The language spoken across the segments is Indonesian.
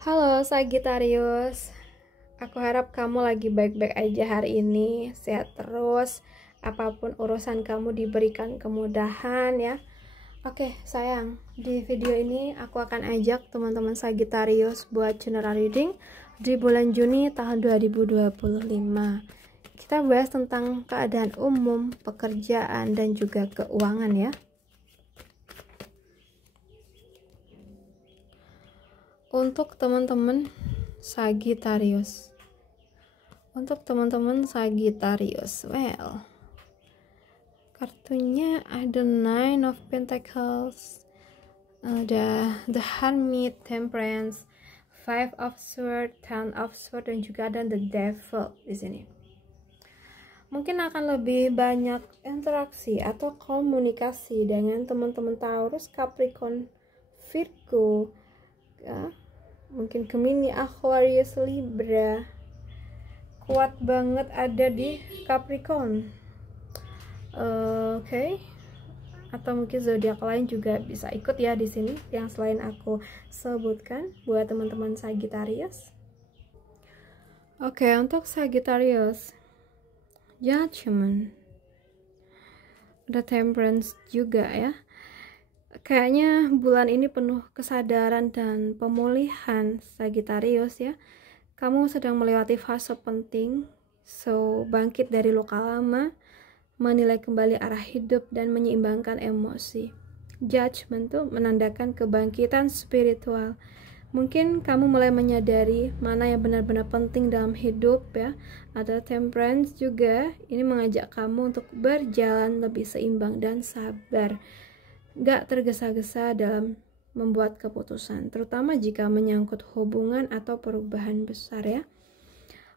Halo Sagittarius, aku harap kamu lagi baik-baik aja hari ini, sehat terus, apapun urusan kamu diberikan kemudahan ya. Oke sayang, di video ini aku akan ajak teman-teman Sagittarius buat general reading di bulan Juni tahun 2025. Kita bahas tentang keadaan umum, pekerjaan, dan juga keuangan ya. Untuk teman-teman Sagittarius, well, kartunya ada Nine of Pentacles, ada The Hermit, Temperance, Five of Swords, Ten of Swords, dan juga ada The Devil di sini. Mungkin akan lebih banyak interaksi atau komunikasi dengan teman-teman Taurus, Capricorn, Virgo, ya. Mungkin Gemini, Aquarius, Libra. Kuat banget ada di Capricorn. Oke. Atau mungkin zodiak lain juga bisa ikut ya di sini yang selain aku sebutkan buat teman-teman Sagittarius. Oke, untuk Sagittarius, Judgment, ada Temperance juga ya. Kayaknya bulan ini penuh kesadaran dan pemulihan Sagittarius ya. Kamu sedang melewati fase penting, so bangkit dari luka lama, menilai kembali arah hidup dan menyeimbangkan emosi. Judgment tuh menandakan kebangkitan spiritual. Mungkin kamu mulai menyadari mana yang benar-benar penting dalam hidup ya. Ada Temperance juga, ini mengajak kamu untuk berjalan lebih seimbang dan sabar. Gak tergesa-gesa dalam membuat keputusan, terutama jika menyangkut hubungan atau perubahan besar ya.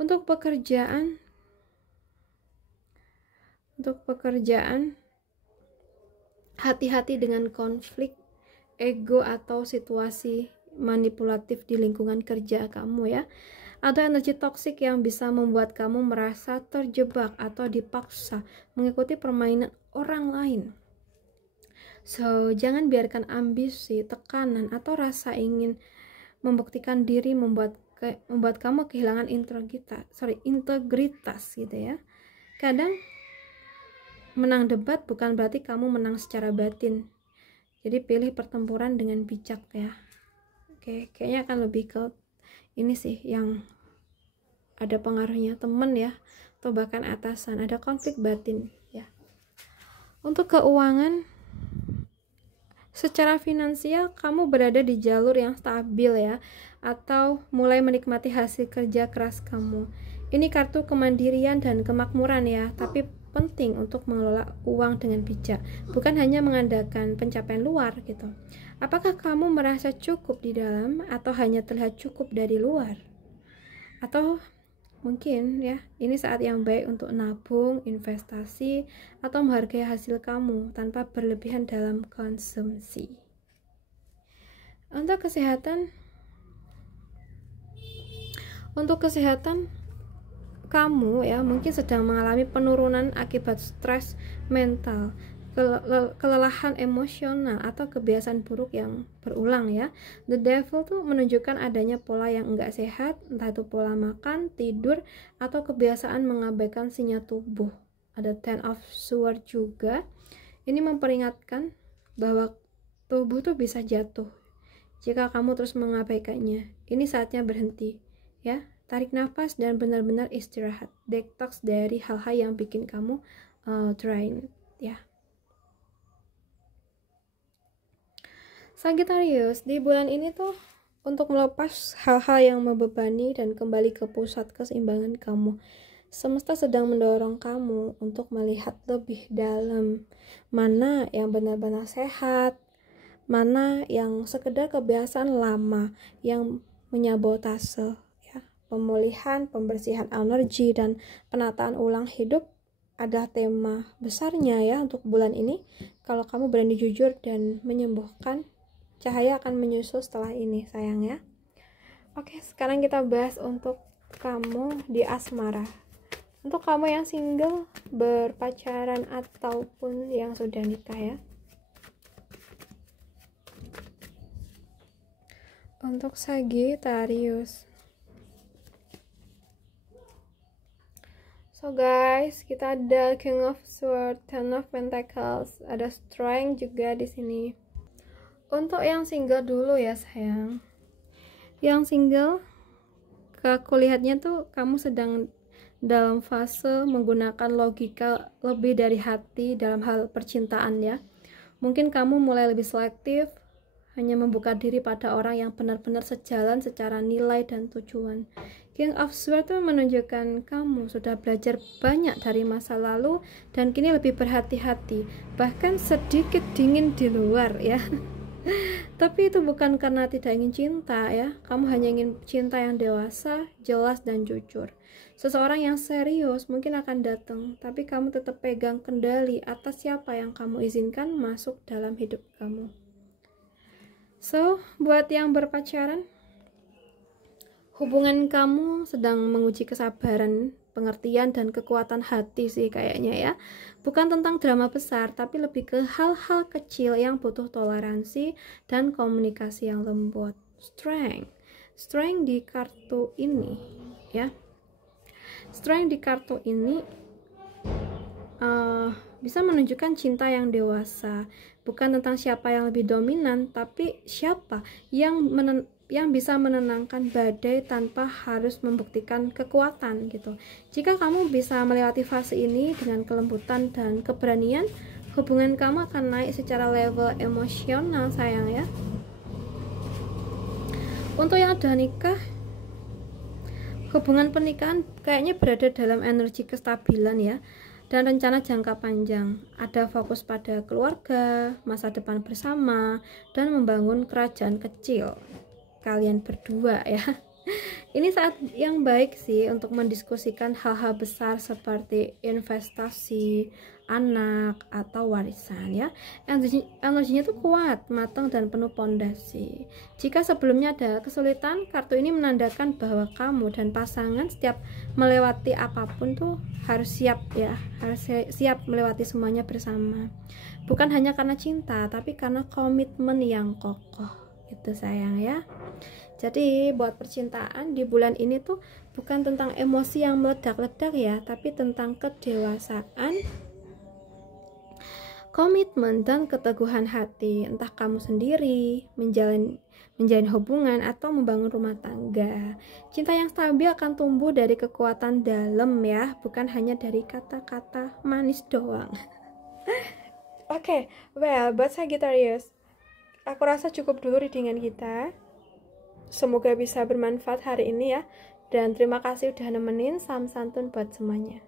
Untuk pekerjaan, hati-hati dengan konflik, ego, atau situasi manipulatif di lingkungan kerja kamu ya. Ada energi toksik yang bisa membuat kamu merasa terjebak atau dipaksa mengikuti permainan orang lain. So, jangan biarkan ambisi, tekanan, atau rasa ingin membuktikan diri membuat kamu kehilangan integritas gitu ya. Kadang menang debat bukan berarti kamu menang secara batin. Jadi pilih pertempuran dengan bijak ya. Oke, kayaknya akan lebih ke ini sih yang ada pengaruhnya temen ya, atau bahkan atasan, ada konflik batin ya. Untuk keuangan, secara finansial kamu berada di jalur yang stabil ya, atau mulai menikmati hasil kerja keras kamu. Ini kartu kemandirian dan kemakmuran ya, tapi penting untuk mengelola uang dengan bijak, bukan hanya mengandalkan pencapaian luar gitu. Apakah kamu merasa cukup di dalam atau hanya terlihat cukup dari luar? Atau mungkin ya, ini saat yang baik untuk nabung, investasi, atau menghargai hasil kamu tanpa berlebihan dalam konsumsi. Untuk kesehatan kamu ya, mungkin sedang mengalami penurunan akibat stres mental, kelelahan emosional, atau kebiasaan buruk yang berulang ya. The Devil tuh menunjukkan adanya pola yang enggak sehat, entah itu pola makan, tidur, atau kebiasaan mengabaikan sinyal tubuh. Ada Ten of Swords juga, ini memperingatkan bahwa tubuh tuh bisa jatuh jika kamu terus mengabaikannya. Ini saatnya berhenti ya, tarik nafas dan benar-benar istirahat, detox dari hal-hal yang bikin kamu drain ya. Sagittarius, di bulan ini tuh untuk melepas hal-hal yang membebani dan kembali ke pusat keseimbangan kamu. Semesta sedang mendorong kamu untuk melihat lebih dalam, mana yang benar-benar sehat, mana yang sekedar kebiasaan lama yang menyabotase ya. Pemulihan, pembersihan energi, dan penataan ulang hidup adalah tema besarnya ya untuk bulan ini. Kalau kamu berani jujur dan menyembuhkan, cahaya akan menyusul setelah ini sayang ya. Oke, sekarang kita bahas untuk kamu di asmara. Untuk kamu yang single, berpacaran, ataupun yang sudah nikah ya. Untuk Sagittarius. So guys, kita ada King of Swords, Ten of Pentacles, ada Strength juga di sini. Untuk yang single dulu ya sayang. Yang single, aku lihatnya tuh kamu sedang dalam fase menggunakan logika lebih dari hati dalam hal percintaan ya. Mungkin kamu mulai lebih selektif, hanya membuka diri pada orang yang benar-benar sejalan secara nilai dan tujuan. King of Swords itu menunjukkan kamu sudah belajar banyak dari masa lalu dan kini lebih berhati-hati, bahkan sedikit dingin di luar ya. Tapi itu bukan karena tidak ingin cinta ya, kamu hanya ingin cinta yang dewasa, jelas dan jujur. Seseorang yang serius mungkin akan datang, tapi kamu tetap pegang kendali atas siapa yang kamu izinkan masuk dalam hidup kamu. So, buat yang berpacaran, hubungan kamu sedang menguji kesabaran, pengertian, dan kekuatan hati sih kayaknya ya. Bukan tentang drama besar, tapi lebih ke hal-hal kecil yang butuh toleransi dan komunikasi yang lembut. Strength di kartu ini ya. Strength di kartu ini bisa menunjukkan cinta yang dewasa. Bukan tentang siapa yang lebih dominan, tapi siapa yang bisa menenangkan badai tanpa harus membuktikan kekuatan gitu. Jika kamu bisa melewati fase ini dengan kelembutan dan keberanian, hubungan kamu akan naik secara level emosional sayang ya. Untuk yang udah nikah, hubungan pernikahan kayaknya berada dalam energi kestabilan ya, dan rencana jangka panjang. Ada fokus pada keluarga, masa depan bersama, dan membangun kerajaan kecil kalian berdua ya. Ini saat yang baik sih untuk mendiskusikan hal-hal besar seperti investasi, anak, atau warisan ya. Energinya tuh kuat, matang, dan penuh pondasi. Jika sebelumnya ada kesulitan, kartu ini menandakan bahwa kamu dan pasangan setiap melewati apapun tuh harus siap ya, harus siap melewati semuanya bersama. Bukan hanya karena cinta, tapi karena komitmen yang kokoh. Itu sayang ya. Jadi buat percintaan di bulan ini tuh bukan tentang emosi yang meledak-ledak ya, tapi tentang kedewasaan, komitmen, dan keteguhan hati. Entah kamu sendiri menjalin hubungan atau membangun rumah tangga. Cinta yang stabil akan tumbuh dari kekuatan dalam ya, bukan hanya dari kata-kata manis doang. Oke, well, buat Sagittarius, aku rasa cukup dulu readingan kita. Semoga bisa bermanfaat hari ini ya. Dan terima kasih udah nemenin. Salam santun buat semuanya.